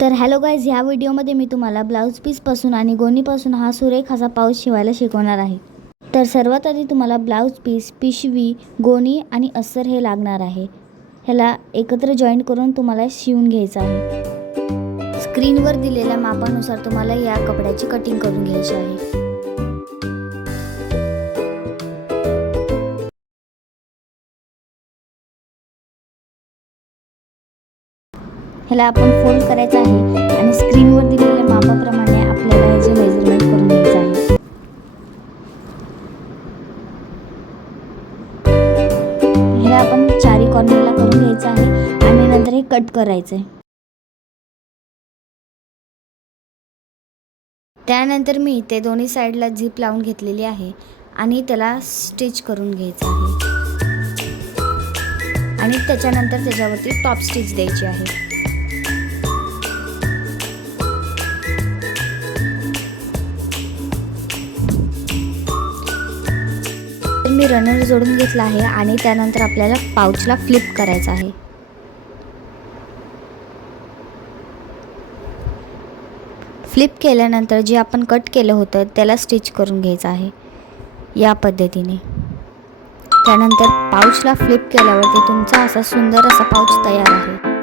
तर hello guys, ह्या व्हिडिओमध्ये मी तुम्हाला ब्लाऊज पीसपासून आणि गोणीपासून हा सुरेख असा पाऊच शिवायला शिकवणार आहे। तर सर्वात आधी तुम्हाला ब्लाऊज पीस, पिशवी, गोणी आणि अस्तर हे लागणार आहे। ह्याला एकत्र जॉईंट करून तुम्हाला शिवून घ्यायचं आहे। स्क्रीनवर दिलेल्या मापानुसार तुम्हाला या कपड्याची कटिंग करून घ्यायची आहे। ह्याला आपण फोल्ड करायचं आहे आणि स्क्रीनवर दिलेल्या मापाप्रमाणे आपल्याला ह्याचे मेजरमेंट करून घ्यायचं आहे। ह्याला आपण चारी कॉर्नरला करून घ्यायचं आहे आणि नंतर हे कट करायचं आहे। त्यानंतर मी ते दोन्ही साईडला झिप लावून घेतलेली आहे आणि त्याला स्टिच करून घ्यायचं आहे आणि त्याच्यानंतर त्याच्यावरती टॉप स्टिच द्यायची आहे। मी रनर जोडून घेतला आहे आणि त्यानंतर आपल्याला पाऊचला फ्लिप करायचं आहे। फ्लिप केल्यानंतर जे आपण कट केलं होतं त्याला स्टिच करून घ्यायचं आहे या पद्धतीने। त्यानंतर पाऊचला फ्लिप केल्यावरती तुमचा असा सुंदर असा पाऊच तयार आहे।